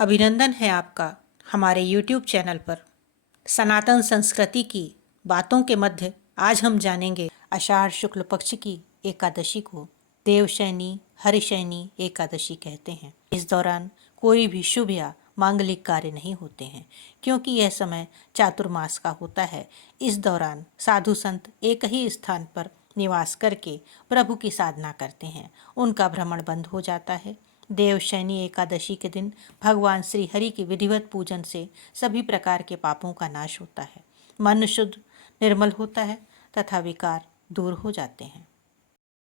अभिनंदन है आपका हमारे YouTube चैनल पर। सनातन संस्कृति की बातों के मध्य आज हम जानेंगे आषाढ़ शुक्ल पक्ष की एकादशी को देवशयनी हरिशयनी एकादशी कहते हैं। इस दौरान कोई भी शुभ या मांगलिक कार्य नहीं होते हैं, क्योंकि यह समय चातुर्मास का होता है। इस दौरान साधु संत एक ही स्थान पर निवास करके प्रभु की साधना करते हैं। उनका भ्रमण बंद हो जाता है। देवशयनी एकादशी के दिन भगवान श्री हरि की विधिवत पूजन से सभी प्रकार के पापों का नाश होता है, मन शुद्ध निर्मल होता है तथा विकार दूर हो जाते हैं।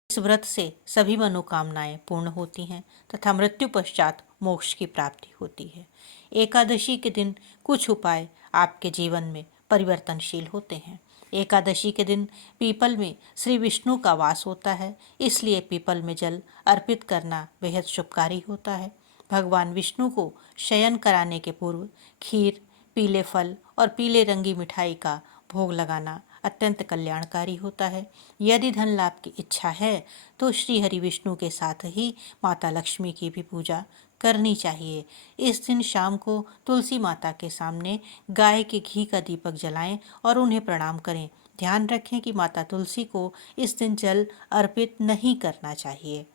इस व्रत से सभी मनोकामनाएं पूर्ण होती हैं तथा मृत्यु पश्चात मोक्ष की प्राप्ति होती है। एकादशी के दिन कुछ उपाय आपके जीवन में परिवर्तनशील होते हैं। एकादशी के दिन पीपल में श्री विष्णु का वास होता है, इसलिए पीपल में जल अर्पित करना बेहद शुभकारी होता है। भगवान विष्णु को शयन कराने के पूर्व खीर, पीले फल और पीले रंगी मिठाई का भोग लगाना अत्यंत कल्याणकारी होता है। यदि धन लाभ की इच्छा है तो श्री हरि विष्णु के साथ ही माता लक्ष्मी की भी पूजा करनी चाहिए। इस दिन शाम को तुलसी माता के सामने गाय के घी का दीपक जलाएं और उन्हें प्रणाम करें। ध्यान रखें कि माता तुलसी को इस दिन जल अर्पित नहीं करना चाहिए।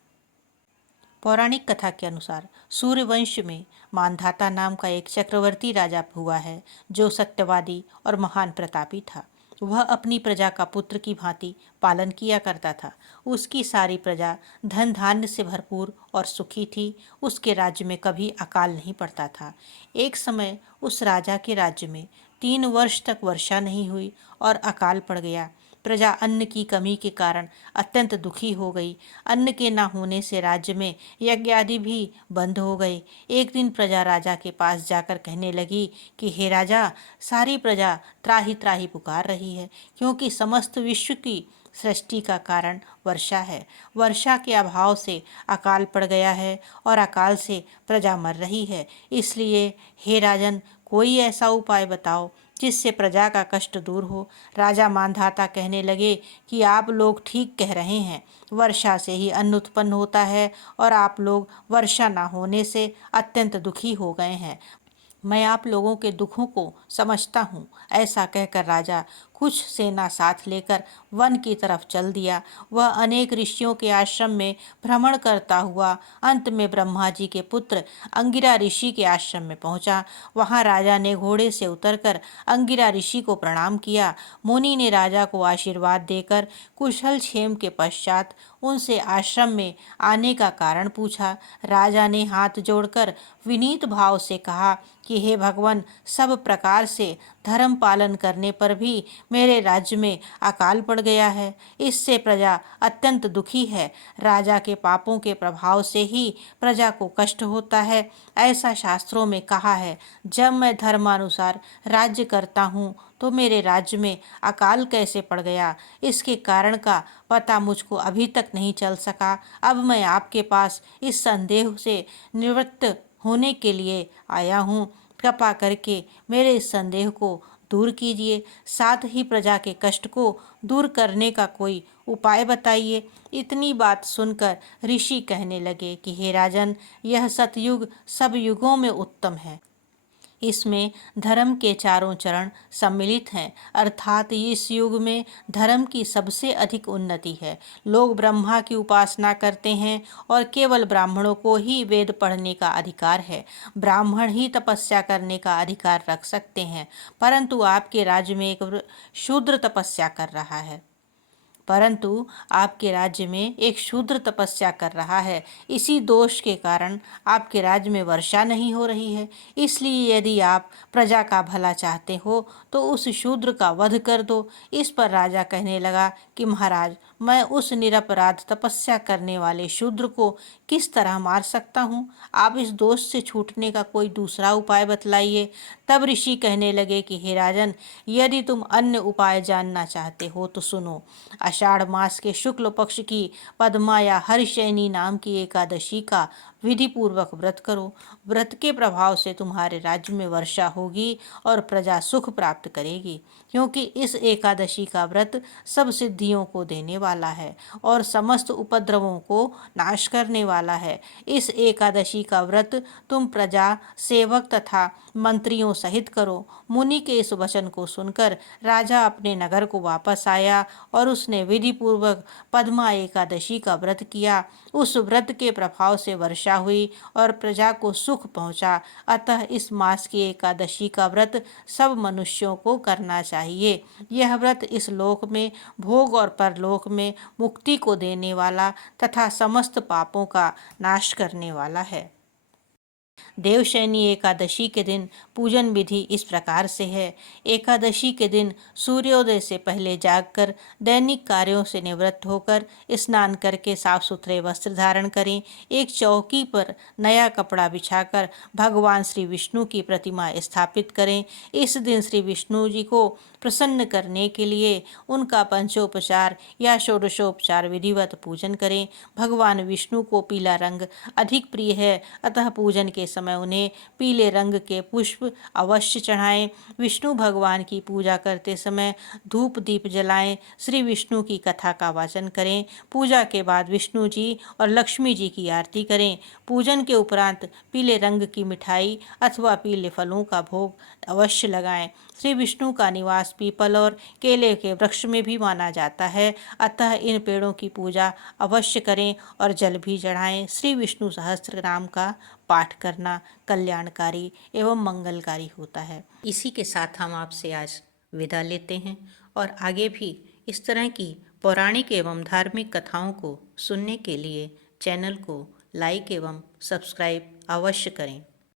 पौराणिक कथा के अनुसार सूर्यवंश में मानधाता नाम का एक चक्रवर्ती राजा हुआ है, जो सत्यवादी और महान प्रतापी था। वह अपनी प्रजा का पुत्र की भांति पालन किया करता था। उसकी सारी प्रजा धन धान्य से भरपूर और सुखी थी। उसके राज्य में कभी अकाल नहीं पड़ता था। एक समय उस राजा के राज्य में 3 वर्ष तक वर्षा नहीं हुई और अकाल पड़ गया। प्रजा अन्न की कमी के कारण अत्यंत दुखी हो गई। अन्न के न होने से राज्य में यज्ञ आदि भी बंद हो गए। एक दिन प्रजा राजा के पास जाकर कहने लगी कि हे राजा, सारी प्रजा त्राहि त्राहि पुकार रही है, क्योंकि समस्त विश्व की सृष्टि का कारण वर्षा है। वर्षा के अभाव से अकाल पड़ गया है और अकाल से प्रजा मर रही है। इसलिए हे राजन, कोई ऐसा उपाय बताओ जिससे प्रजा का कष्ट दूर हो। राजा मानधाता कहने लगे कि आप लोग ठीक कह रहे हैं। वर्षा से ही अन्न उत्पन्न होता है और आप लोग वर्षा ना होने से अत्यंत दुखी हो गए हैं। मैं आप लोगों के दुखों को समझता हूँ। ऐसा कहकर राजा कुछ सेना साथ लेकर वन की तरफ चल दिया। वह अनेक ऋषियों के आश्रम में भ्रमण करता हुआ अंत में ब्रह्मा जी के पुत्र अंगिरा ऋषि के आश्रम में पहुंचा। वहां राजा ने घोड़े से उतरकर अंगिरा ऋषि को प्रणाम किया। मुनि ने राजा को आशीर्वाद देकर कुशल क्षेम के पश्चात उनसे आश्रम में आने का कारण पूछा। राजा ने हाथ जोड़कर विनीत भाव से कहा कि हे भगवान, सब प्रकार से धर्म पालन करने पर भी मेरे राज्य में अकाल पड़ गया है। इससे प्रजा अत्यंत दुखी है। राजा के पापों के प्रभाव से ही प्रजा को कष्ट होता है। ऐसा शास्त्रों में कहा है। जब मैं धर्मानुसार राज्य करता हूँ तो मेरे राज्य में अकाल कैसे पड़ गया, इसके कारण का पता मुझको अभी तक नहीं चल सका। अब मैं आपके पास इस संदेह से निवृत्त होने के लिए आया हूँ। कृपा करके मेरे इस संदेह को दूर कीजिए, साथ ही प्रजा के कष्ट को दूर करने का कोई उपाय बताइए। इतनी बात सुनकर ऋषि कहने लगे कि हे राजन, यह सतयुग सब युगों में उत्तम है। इसमें धर्म के चारों चरण सम्मिलित हैं, अर्थात इस युग में धर्म की सबसे अधिक उन्नति है। लोग ब्रह्मा की उपासना करते हैं और केवल ब्राह्मणों को ही वेद पढ़ने का अधिकार है। ब्राह्मण ही तपस्या करने का अधिकार रख सकते हैं, परंतु आपके राज्य में एक शूद्र तपस्या कर रहा है। इसी दोष के कारण आपके राज्य में वर्षा नहीं हो रही है। इसलिए यदि आप प्रजा का भला चाहते हो तो उस शूद्र का वध कर दो। इस पर राजा कहने लगा कि महाराज, मैं उस निरपराध तपस्या करने वाले शूद्र को किस तरह मार सकता हूँ? आप इस दोष से छूटने का कोई दूसरा उपाय बतलाइए। तब ऋषि कहने लगे कि हे राजन, यदि तुम अन्य उपाय जानना चाहते हो तो सुनो। आषाढ़ मास के शुक्ल पक्ष की पद्मा या हरिशयनी नाम की एकादशी का विधि पूर्वक व्रत करो। व्रत के प्रभाव से तुम्हारे राज्य में वर्षा होगी और प्रजा सुख प्राप्त करेगी, क्योंकि इस एकादशी का व्रत सब सिद्धियों को देने वाला है और समस्त उपद्रवों को नाश करने वाला है। इस एकादशी का व्रत तुम प्रजा, सेवक तथा मंत्रियों सहित करो। मुनि के इस वचन को सुनकर राजा अपने नगर को वापस आया और उसने विधि पूर्वक पद्मा एकादशी का व्रत किया। उस व्रत के प्रभाव से वर्षा हुई और प्रजा को सुख पहुंचा। अतः इस मास की एकादशी का व्रत सब मनुष्यों को करना चाहिए। यह व्रत इस लोक में भोग और परलोक में मुक्ति को देने वाला तथा समस्त पापों का नाश करने वाला है। देवशयनी एकादशी के दिन पूजन विधि इस प्रकार से है। एकादशी के दिन सूर्योदय से पहले जागकर दैनिक कार्यों से निवृत्त होकर स्नान करके साफ सुथरे वस्त्र धारण करें। एक चौकी पर नया कपड़ा बिछाकर भगवान श्री विष्णु की प्रतिमा स्थापित करें। इस दिन श्री विष्णु जी को प्रसन्न करने के लिए उनका पंचोपचार या षोडशोपचार विधिवत पूजन करें। भगवान विष्णु को पीला रंग अधिक प्रिय है, अतः पूजन के समय उन्हें पीले रंग के पुष्प अवश्य चढ़ाएं। विष्णु भगवान की पूजा करते समय धूप दीप जलाएं। श्री विष्णु की कथा का वाचन करें। पूजा के बाद विष्णु जी और लक्ष्मी जी की आरती करें। पूजन के उपरांत पीले रंग की मिठाई अथवा पीले फलों का भोग अवश्य लगाएं। श्री विष्णु का निवास पीपल और केले के वृक्ष में भी माना जाता है, अतः इन पेड़ों की पूजा अवश्य करें और जल भी चढ़ाएं। श्री विष्णु सहस्त्र नाम का पाठ करना कल्याणकारी एवं मंगलकारी होता है। इसी के साथ हम आपसे आज विदा लेते हैं और आगे भी इस तरह की पौराणिक एवं धार्मिक कथाओं को सुनने के लिए चैनल को लाइक एवं सब्सक्राइब अवश्य करें।